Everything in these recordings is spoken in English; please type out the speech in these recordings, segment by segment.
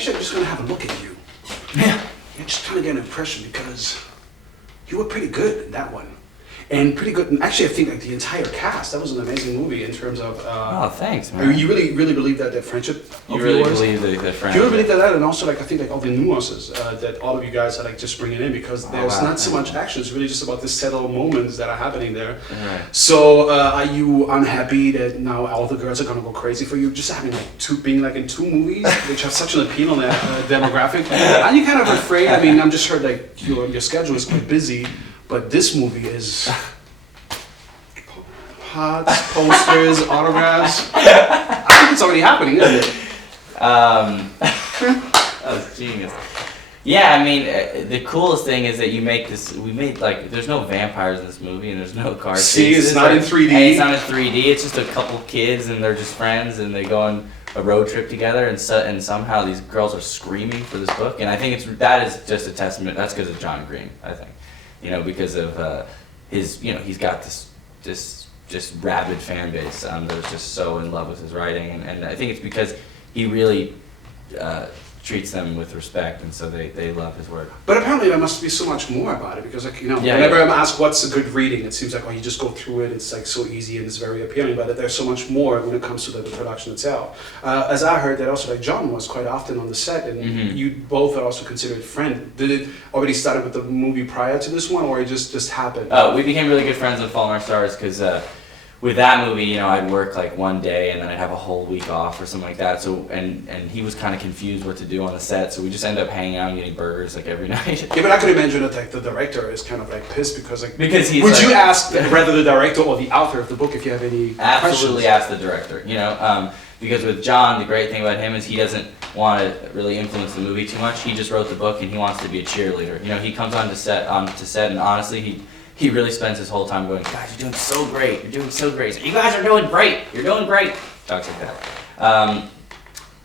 actually just going to have a look at you. Yeah. I'm just trying to get an impression because you were pretty good in that one. And pretty good, and actually I think like the entire cast, that was an amazing movie in terms of... oh, thanks, man. You really believe that friendship You really believe the friendship. You really believe that, and also like I think like all the nuances that all of you guys are like just bringing in, because there's not so much action, it's really just about the subtle moments that are happening there. Right. So are you unhappy that now all the girls are gonna go crazy for you, just having like being like in 2 movies, which have such an appeal on that demographic? Are you kind of afraid? I mean, I'm just heard like your schedule is quite busy. But this movie is pots, posters, autographs. I think it's already happening, isn't it? That was genius. Yeah, I mean, the coolest thing is that we made like, there's no vampires in this movie and there's no car chases. See, it's not in 3D. It's not in 3D, it's just a couple kids and they're just friends and they go on a road trip together and somehow these girls are screaming for this book. And I think that is just a testament, that's because of John Green, I think. You know, because of his, you know, he's got this just rabid fan base that is just so in love with his writing, and I think it's because he really treats them with respect, and so they love his work. But apparently there must be so much more about it, because like, you know, whenever I'm asked what's a good reading, it seems like, oh, you just go through it, it's like so easy and it's very appealing, but there's so much more when it comes to the production itself. As I heard that also, like John was quite often on the set, and you both are also considered friends. Did it already started with the movie prior to this one, or it just happened? We became really good friends with Falling Our Stars because with that movie, you know, I'd work like one day and then I'd have a whole week off or something like that. So and he was kind of confused what to do on the set, so we just ended up hanging out and getting burgers like every night. Yeah, but I could imagine that like the director is kind of like pissed because like he's would like, you ask rather the director or the author of the book if you have any absolutely questions? Ask the director. You know, because with John, the great thing about him is he doesn't want to really influence the movie too much. He just wrote the book and he wants to be a cheerleader. You know, he comes on to set and honestly he really spends his whole time going, guys, you're doing so great, you're doing so great. So, you guys are doing great, you're doing great. Talks like that.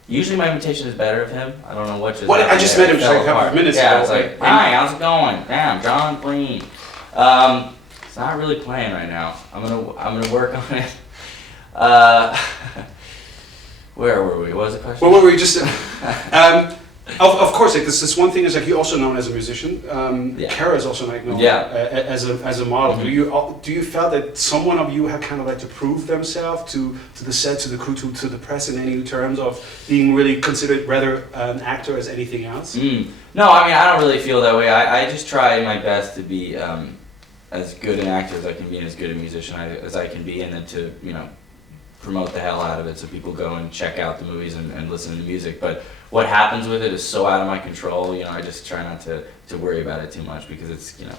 Usually my imitation is better of him. I don't know what just Well, I just met him just like a couple of minutes ago. Yeah, it's like, hi, how's it going? Damn, John Green. It's not really playing right now. I'm gonna work on it. Where were we? What was the question? Well, we were just of course, like this one thing is like you're also known as a musician. Cara is also like known as a model. Do you felt that someone of you had kind of like to prove themselves to the set, to the crew, to the press in any terms of being really considered rather an actor as anything else? No, I mean I don't really feel that way. I just try my best to be as good an actor as I can be and as good a musician as I can be, and then to, you know, promote the hell out of it so people go and check out the movies and listen to the music. But what happens with it is so out of my control. You know, I just try not to worry about it too much because it's, you know,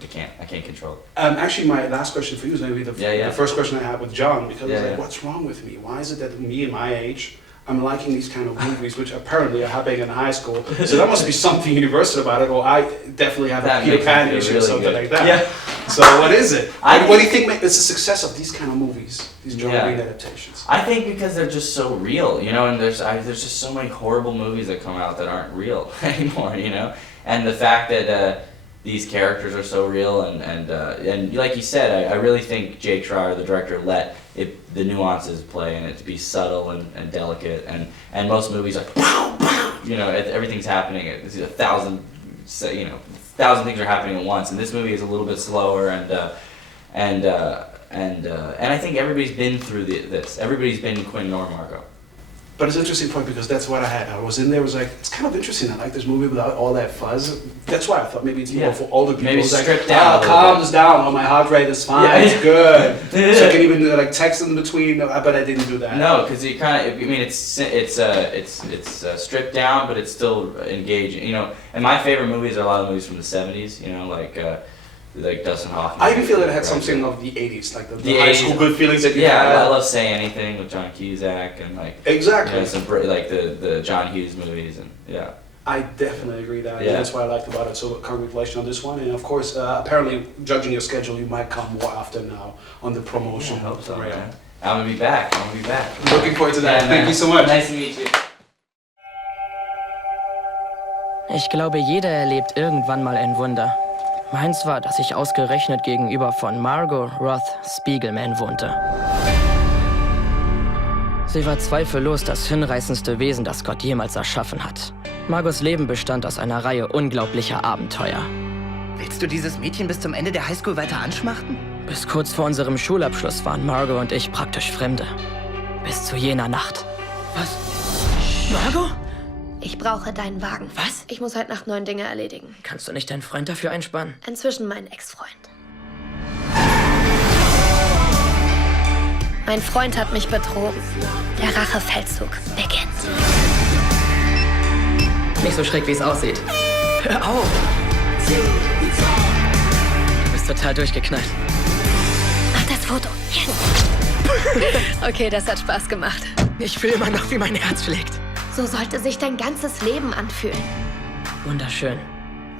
I can't control it. Actually, my last question for you is maybe the first question I had with John, because it's like, what's wrong with me? Why is it that me and my age, I'm liking these kind of movies, which apparently are happening in high school? So there must be something universal about it, or I definitely have a Peter Pan issue or something like that. Yeah. So what is it? What do you think is the success of these kind of movies, these John Green adaptations? I think because they're just so real, you know, and there's just so many horrible movies that come out that aren't real anymore, you know, and the fact that these characters are so real and like you said, I really think Jake Schreier, the director, let the nuances play and it to be subtle and delicate, and most movies are, you know, everything's happening. It's 1,000, you know, 1,000 things are happening at once, and this movie is a little bit slower and I think everybody's been through this. Everybody's been Quentin or Margo. But it's an interesting point because that's what I had. I was in there, was like, it's kind of interesting. I like this movie without all that fuzz. That's why I thought maybe it's more for older people. Maybe it's stripped like, down. Calms down. Oh, my heart rate is fine. It's good. So I can even do like text in between. But I didn't do that. No, because you kind of. I mean, it's stripped down, but it's still engaging. You know, and my favorite movies are a lot of movies from the '70s. You know, like Dustin Hoffman. I even feel that it had something of the '80s, like the high school good feelings that you had. Yeah, I love Say Anything with John Cusack and like exactly, you know, some like the John Hughes movies and I definitely agree that. Yeah. And that's what I liked about it. So congratulations on this one, and of course, apparently, judging your schedule, you might come more often now on the promotion. I hope so, man. I'm gonna be back. Looking forward to that. Thank you so much. Nice to meet you. Ich glaube, jeder erlebt irgendwann mal ein Wunder. Meins war, dass ich ausgerechnet gegenüber von Margo Roth Spiegelman wohnte. Sie war zweifellos das hinreißendste Wesen, das Gott jemals erschaffen hat. Margos Leben bestand aus einer Reihe unglaublicher Abenteuer. Willst du dieses Mädchen bis zum Ende der Highschool weiter anschmachten? Bis kurz vor unserem Schulabschluss waren Margo und ich praktisch Fremde. Bis zu jener Nacht. Was? Margo? Ich brauche deinen Wagen. Was? Ich muss heute Nacht 9 Dinge erledigen. Kannst du nicht deinen Freund dafür einspannen? Inzwischen mein Ex-Freund. Mein Freund hat mich betrogen. Der Rachefeldzug beginnt. Nicht so schräg, wie es aussieht. Hör auf! Du bist total durchgeknallt. Mach das Foto. Jetzt. Okay, das hat Spaß gemacht. Ich fühle immer noch, wie mein Herz schlägt. So sollte sich dein ganzes Leben anfühlen. Wunderschön.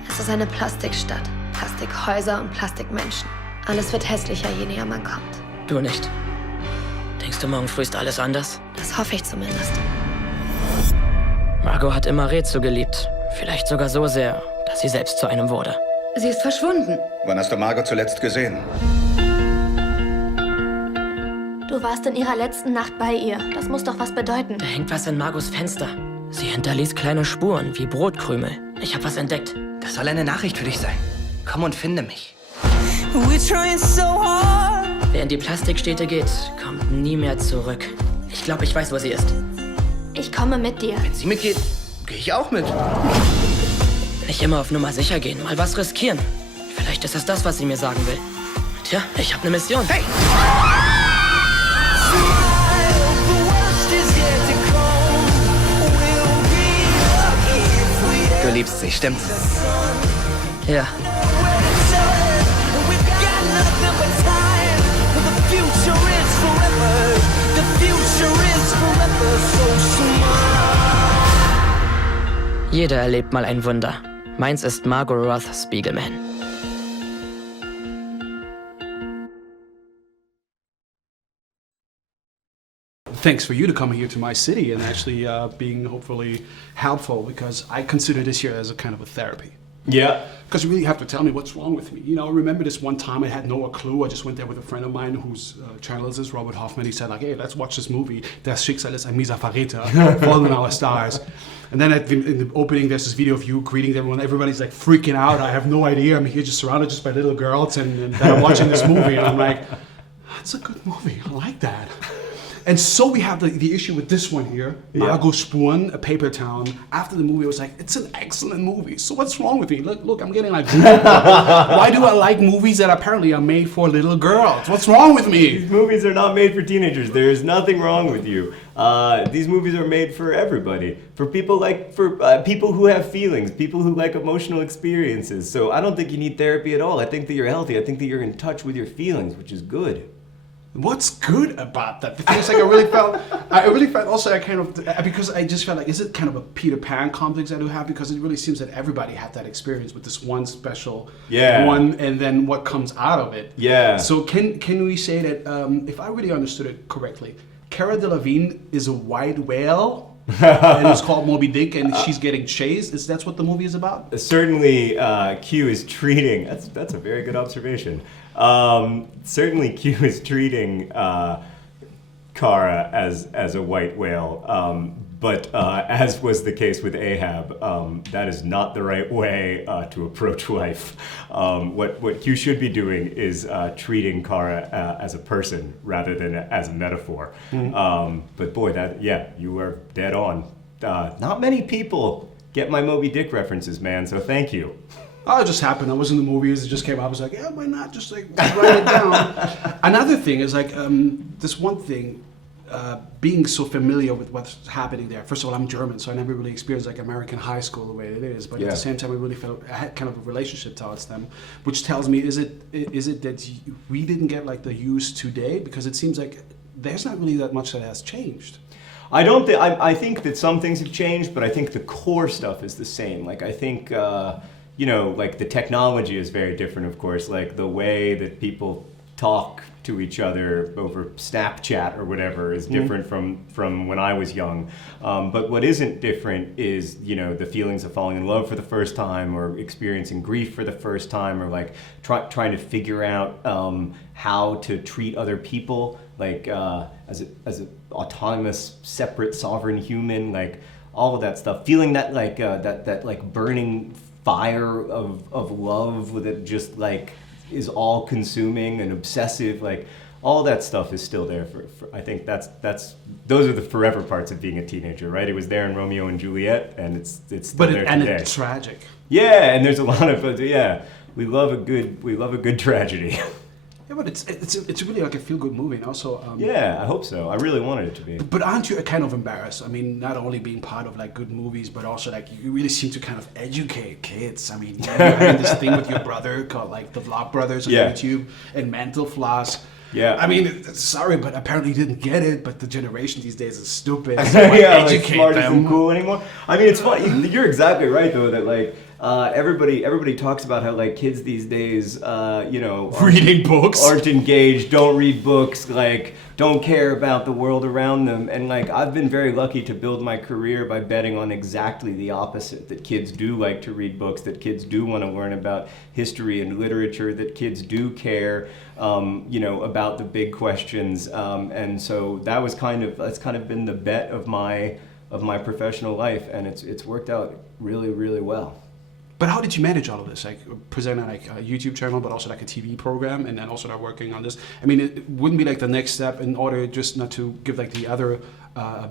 Es ist eine Plastikstadt. Plastikhäuser und Plastikmenschen. Alles wird hässlicher, je näher man kommt. Du nicht. Denkst du, morgen früh ist alles anders? Das hoffe ich zumindest. Margo hat immer Rätsel geliebt. Vielleicht sogar so sehr, dass sie selbst zu einem wurde. Sie ist verschwunden. Wann hast du Margo zuletzt gesehen? Du warst in ihrer letzten Nacht bei ihr. Das muss doch was bedeuten. Da hängt was in Margos Fenster. Sie hinterließ kleine Spuren, wie Brotkrümel. Ich habe was entdeckt. Das soll eine Nachricht für dich sein. Komm und finde mich. Wer in die Plastikstädte geht, kommt nie mehr zurück. Ich glaube, ich weiß, wo sie ist. Ich komme mit dir. Wenn sie mitgeht, gehe ich auch mit. Nicht immer auf Nummer sicher gehen, mal was riskieren. Vielleicht ist es das, was sie mir sagen will. Tja, ich habe eine Mission. Hey! Du liebst sie, stimmt's? Ja. Jeder erlebt mal ein Wunder. Meins ist Margo Roth Spiegelman. Thanks for you to come here to my city and actually being hopefully helpful, because I consider this year as a kind of a therapy. Yeah. Because you really have to tell me what's wrong with me. You know, I remember this one time I had no clue. I just went there with a friend of mine whose channel is Robert Hoffman. He said like, hey, let's watch this movie. Das Schicksal ist ein mieser Verräter, Fallen Our Stars. And then in the opening, there's this video of you greeting everyone. Everybody's like freaking out. I have no idea. I'm here just surrounded just by little girls, and then I'm watching this movie, and I'm like, that's a good movie. I like that. And so we have the issue with this one here, MARGOS SPUREN, A Paper Town. After the movie, I was like, it's an excellent movie. So what's wrong with me? Look, I'm getting like, why do I like movies that apparently are made for little girls? What's wrong with me? These movies are not made for teenagers. There's nothing wrong with you. These movies are made for everybody. For people people who have feelings, people who like emotional experiences. So I don't think you need therapy at all. I think that you're healthy. I think that you're in touch with your feelings, which is good. What's good about that? The thing is, like, I really felt also I kind of, because I just felt like, is it kind of a Peter Pan complex I do have? Because it really seems that everybody had that experience with this one special one, and then what comes out of it. Yeah. So can we say that, if I really understood it correctly, Cara Delevingne is a white whale, and it's called Moby Dick, and she's getting chased? That's what the movie is about? Certainly, Q is treating, that's a very good observation. Certainly Q is treating Cara as a white whale, but as was the case with Ahab, that is not the right way to approach life. What Q should be doing is treating Cara as a person rather than as a metaphor. But boy, you are dead on. Not many people get my Moby Dick references, man, so thank you. Oh, it just happened. I was in the movies. It just came out. I was like, yeah, why not just like write it down? Another thing is like this one thing, being so familiar with what's happening there. First of all, I'm German, so I never really experienced like American high school the way it is. But at the same time, I really felt I had kind of a relationship towards them, which tells me, is it that we didn't get like the use today? Because it seems like there's not really that much that has changed. I think that some things have changed, but I think the core stuff is the same. Like I think. Like the technology is very different, of course, like the way that people talk to each other over Snapchat or whatever is different from when I was young. But what isn't different is, the feelings of falling in love for the first time or experiencing grief for the first time or like trying to figure out how to treat other people like as an autonomous, separate, sovereign human. Like all of that stuff. Feeling that that like burning fire of love that just like is all consuming and obsessive, like all that stuff is still there for I think those are the forever parts of being a teenager, right? It was there in Romeo and Juliet, and it's still there today. It's tragic. Yeah, and there's a lot of we love a good tragedy. Yeah, but it's really like a feel-good movie, and also. Yeah, I hope so. I really wanted it to be. But aren't you kind of embarrassed? I mean, not only being part of like good movies, but also like you really seem to kind of educate kids. I mean, you're having this thing with your brother called like the Vlog Brothers on YouTube and Mental Floss. Yeah. I mean, sorry, but apparently you didn't get it. But the generation these days is stupid. So educate like smart them. isn't cool anymore. I mean, it's funny. You're exactly right though that like. Everybody talks about how like kids these days, reading books, aren't engaged, don't read books, like don't care about the world around them, and like I've been very lucky to build my career by betting on exactly the opposite. That kids do like to read books, that kids do want to learn about history and literature, that kids do care, about the big questions, and so that's kind of been the bet of my professional life, and it's worked out really, really well. But how did you manage all of this? Like presenting like a YouTube channel, but also like a TV program, and then also not working on this. I mean, it wouldn't be like the next step in order just not to give like the other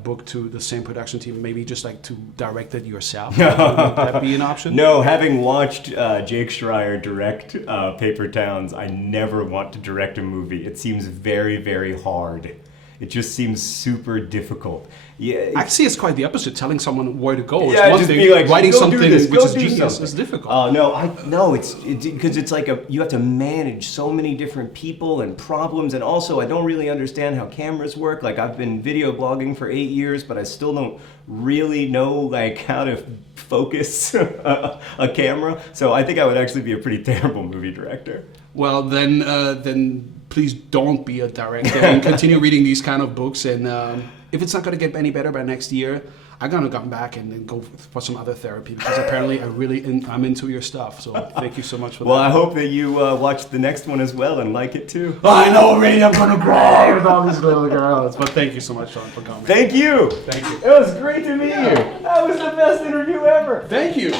book to the same production team, maybe just like to direct it yourself. Would that be an option? No, having watched Jake Schreier direct Paper Towns, I never want to direct a movie. It seems very, very hard. It just seems super difficult. Yeah, actually, it's quite the opposite. Telling someone where to go is one one just thing. Be like, writing something which is genius something. is difficult. No, it's because it's like you have to manage so many different people and problems, and also I don't really understand how cameras work. Like I've been video blogging for 8 years, but I still don't really know like how to focus a camera. So I think I would actually be a pretty terrible movie director. Well, then please don't be a director and continue reading these kind of books. And if it's not going to get any better by next year, I'm going to come back and then go for some other therapy, because apparently I'm into your stuff. So thank you so much for that. Well, I hope that you watch the next one as well and like it too. I know already I'm going to cry with all these little girls. But thank you so much, Sean, for coming. Thank you. Thank you. It was great to meet you. That was the best interview ever. Thank you.